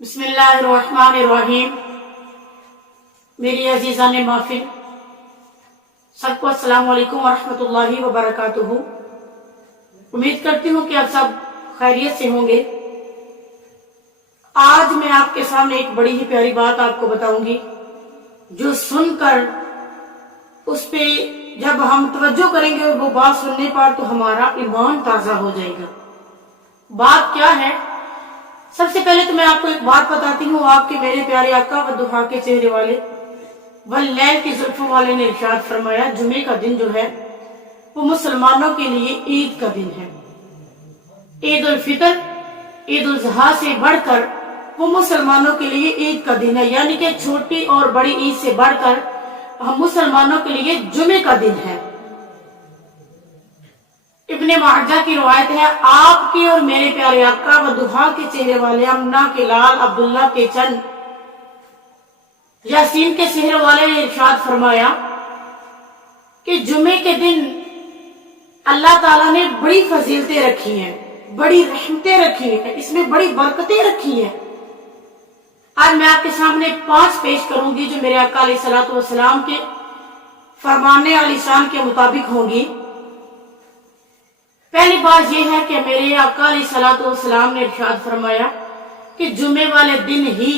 بسم اللہ الرحمن الرحیم۔ میری عزیزان محفل، سب کو السلام علیکم ورحمۃ اللہ وبرکاتہ۔ امید کرتی ہوں کہ آپ سب خیریت سے ہوں گے۔ آج میں آپ کے سامنے ایک بڑی ہی پیاری بات آپ کو بتاؤں گی، جو سن کر اس پہ جب ہم توجہ کریں گے وہ بات سننے پر تو ہمارا ایمان تازہ ہو جائے گا۔ بات کیا ہے؟ سب سے پہلے تو میں آپ کو ایک بات بتاتی ہوں۔ آپ کے میرے پیارے آقا والضحیٰ کے چہرے والے واللیل کی زلفوں والے نے ارشاد فرمایا، جمعے کا دن جو ہے وہ مسلمانوں کے لیے عید کا دن ہے۔ عید الفطر، عید الاضحیٰ سے بڑھ کر وہ مسلمانوں کے لیے عید کا دن ہے، یعنی کہ چھوٹی اور بڑی عید سے بڑھ کر ہم مسلمانوں کے لیے جمعے کا دن ہے۔ ابن ماجہ کی روایت ہے، آپ کے اور میرے پیارے آقا والضحیٰ کے چہرے والے، امنہ کے لال، عبداللہ کے چند، یاسین کے چہرے والے نے ارشاد فرمایا کہ جمعے کے دن اللہ تعالیٰ نے بڑی فضیلتیں رکھی ہیں، بڑی رحمتیں رکھی ہیں، اس میں بڑی برکتیں رکھی ہیں۔ آج میں آپ کے سامنے 5 پیش کروں گی جو میرے آقا علیہ الصلوۃ والسلام کے فرمانے علی شان کے مطابق ہوں گی۔ پہلی بات یہ ہے کہ میرے آقا علیہ الصلوۃ والسلام نے ارشاد فرمایا کہ جمعے والے دن ہی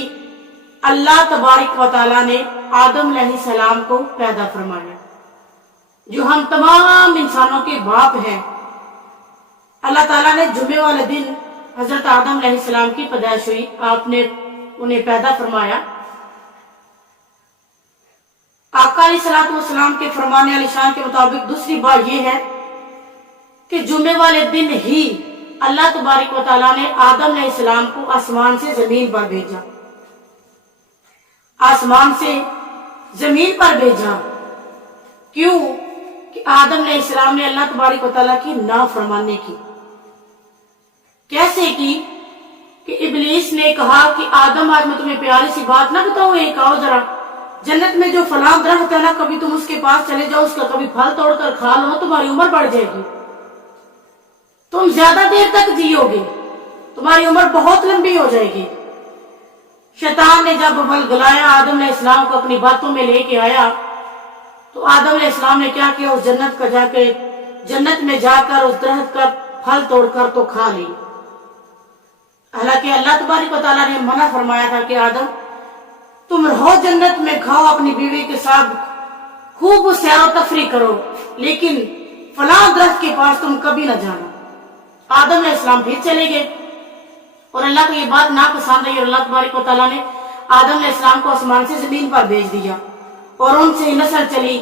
اللہ تبارک و تعالیٰ نے آدم علیہ السلام کو پیدا فرمایا، جو ہم تمام انسانوں کے باپ ہیں۔ اللہ تعالیٰ نے جمعے والے دن حضرت آدم علیہ السلام کی پیدائش ہوئی، آپ نے انہیں پیدا فرمایا۔ آقا علیہ الصلوۃ والسلام کے فرمانے علی شان کے مطابق دوسری بات یہ ہے کہ جمعے والے دن ہی اللہ تبارک و تعالیٰ نے آدم علیہ السلام کو آسمان سے زمین پر بھیجا، آسمان سے زمین پر بھیجا۔ کیوں؟ کہ آدم علیہ السلام نے اللہ تبارک و تعالیٰ کی نافرمانی کی۔ کیسے کی؟ کہ ابلیس نے کہا کہ آدم، آج میں تمہیں پیاری سی بات نہ بتاؤں، ایک آؤ ذرا، جنت میں جو فلاں درخت ہے نا، کبھی تم اس کے پاس چلے جاؤ، اس کا کبھی پھل توڑ کر کھا لو، تمہاری عمر بڑھ جائے گی، تم زیادہ دیر تک جیو گے، تمہاری عمر بہت لمبی ہو جائے گی۔ شیطان نے جب بل گلایا، آدم علیہ السلام کو اپنی باتوں میں لے کے آیا، تو آدم علیہ السلام نے کیا کیا؟ اس جنت میں جا کر اس درخت کا پھل توڑ کر تو کھا لی۔ حالانکہ اللہ تبارک و تعالیٰ نے منع فرمایا تھا کہ آدم تم رہو جنت میں، کھاؤ، اپنی بیوی کے ساتھ خوب سیر و تفریح کرو، لیکن فلاں درخت کے پاس تم کبھی نہ جانا۔ آدم علیہ السلام پھر چلے گئے، اور اللہ کو یہ بات ناپسند آئی، اور اللہ تبارک و تعالیٰ نے آدم علیہ السلام کو آسمان سے زمین پر بھیج دیا، اور ان سے نسل چلی،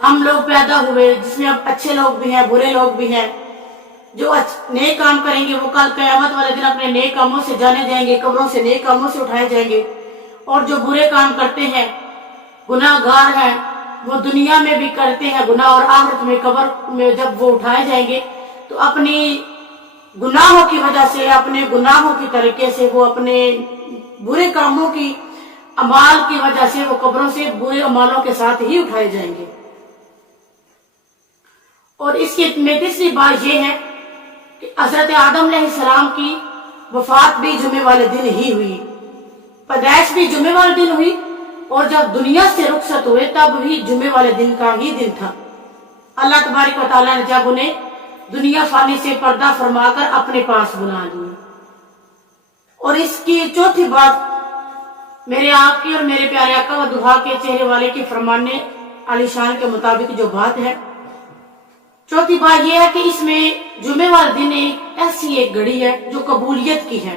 ہم لوگ پیدا ہوئے، جس میں اب اچھے لوگ بھی ہیں، برے لوگ بھی ہیں۔ جو نیک کام کریں گے وہ کل قیامت والے دن اپنے نیک کاموں سے جانے جائیں گے، قبروں سے نیک کاموں سے اٹھائے جائیں گے، اور جو برے کام کرتے ہیں، گناہ گار ہیں، وہ دنیا میں بھی کرتے ہیں گناہ، اور آخرت میں قبر میں جب وہ اٹھائے جائیں گے تو اپنی گناہوں کی وجہ سے، اپنے گناہوں کی طریقے سے، وہ اپنے برے کاموں کی اعمال کی وجہ سے وہ قبروں سے برے اعمالوں کے ساتھ ہی اٹھائے جائیں گے۔ اور اس کی میں تیسری بات یہ ہے کہ حضرت آدم علیہ السلام کی وفات بھی جمعے والے دن ہی ہوئی، پیدائش بھی جمعے والے دن ہوئی، اور جب دنیا سے رخصت ہوئے تب بھی جمعے والے دن کا ہی دن تھا۔ اللہ تبارک و تعالیٰ نے جب انہیں دنیا فانی سے پردہ فرما کر اپنے پاس بلا لیا۔ اور اس کی چوتھی بات میرے آپ کی اور میرے پیارے آقا والضحیٰ کے چہرے والے کے فرمانے علی شان کے مطابق جو بات ہے، چوتھی بات یہ ہے کہ اس میں جمعے والے دن ایسی ایک گھڑی ہے جو قبولیت کی ہے۔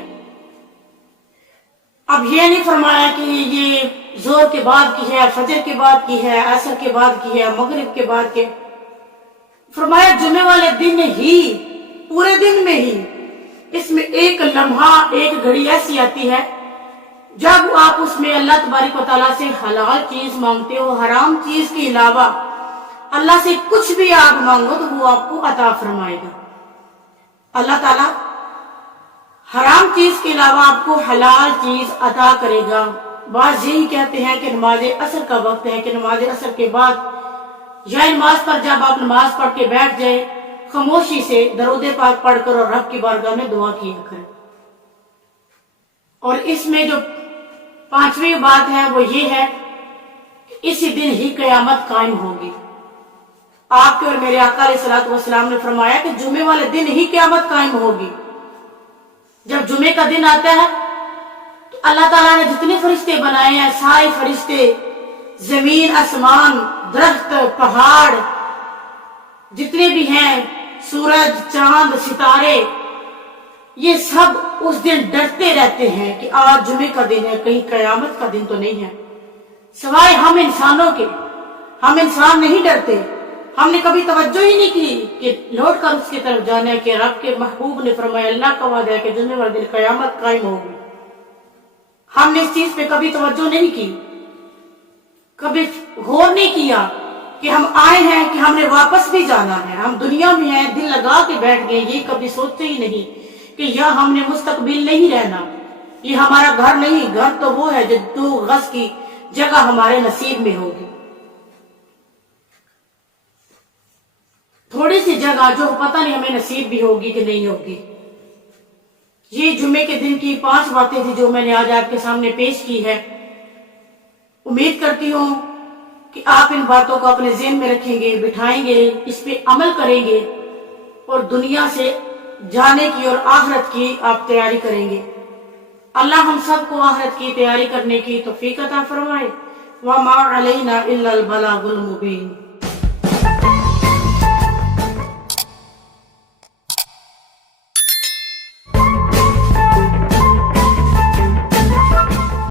اب یہ نہیں فرمایا کہ یہ زور کے بعد کی ہے، فجر کے بعد کی ہے، عصر کے بعد کی ہے، مغرب کے بعد کی، فرمایا جمعے والے دن ہی، پورے دن میں ہی اس میں ایک لمحہ، ایک گھڑی ایسی آتی ہے جب آپ اس میں اللہ تبارک و تعالیٰ سے حلال چیز مانگتے ہو، حرام چیز کے علاوہ اللہ سے کچھ بھی آپ مانگو تو وہ آپ کو عطا فرمائے گا۔ اللہ تعالیٰ حرام چیز کے علاوہ آپ کو حلال چیز عطا کرے گا۔ بعض یہی کہتے ہیں کہ نماز عصر کا وقت ہے، کہ نماز عصر کے بعد یا نماز پر جب آپ نماز پڑھ کے بیٹھ جائیں، خاموشی سے درود پاک پڑھ کر اور رب کی بارگاہ میں دعا کیا کریں۔ اور اس میں جو 5ویں بات ہے وہ یہ ہے کہ اسی دن ہی قیامت قائم ہوگی۔ آپ کے اور میرے آقا علیہ الصلوۃ والسلام نے فرمایا کہ جمعے والے دن ہی قیامت قائم ہوگی۔ جب جمعے کا دن آتا ہے تو اللہ تعالیٰ نے جتنے فرشتے بنائے ہیں، سارے فرشتے، زمین، آسمان، درخت، پہاڑ، جتنے بھی ہیں، سورج، چاند، ستارے، یہ سب اس دن ڈرتے رہتے ہیں کہ آج جمعے کا دن ہے، کہیں قیامت کا دن تو نہیں ہے۔ سوائے ہم انسانوں کے، ہم انسان نہیں ڈرتے۔ ہم نے کبھی توجہ ہی نہیں کی کہ لوٹ کر اس کی طرف جانا ہے، کہ رب کے محبوب نے فرمایا، اللہ کا وعدہ ہے کہ جمعے والے دن قیامت قائم ہوگی۔ ہم نے اس چیز پہ کبھی توجہ نہیں کی، کبھی غور نہیں کیا کہ ہم آئے ہیں کہ ہم نے واپس بھی جانا ہے، ہم دنیا میں ہیں، دل لگا کے بیٹھ گئے، یہ کبھی سوچتے ہی نہیں کہ یہاں ہم نے مستقبل نہیں رہنا، یہ ہمارا گھر نہیں، گھر تو وہ ہے جو 2 گز کی جگہ ہمارے نصیب میں ہوگی، تھوڑی سی جگہ جو پتہ نہیں ہمیں نصیب بھی ہوگی کہ نہیں ہوگی۔ یہ جمعے کے دن کی 5 باتیں تھی جو میں نے آج آپ کے سامنے پیش کی ہے۔ امید کرتی ہوں کہ آپ ان باتوں کو اپنے ذہن میں رکھیں گے، بٹھائیں گے، اس پہ عمل کریں گے اور دنیا سے جانے کی اور آخرت کی آپ تیاری کریں گے۔ اللہ ہم سب کو آخرت کی تیاری کرنے کی توفیق عطا فرمائے۔ وَمَا عَلَيْنَا إِلَّا الْبَلَاغُ الْمُبِينُ۔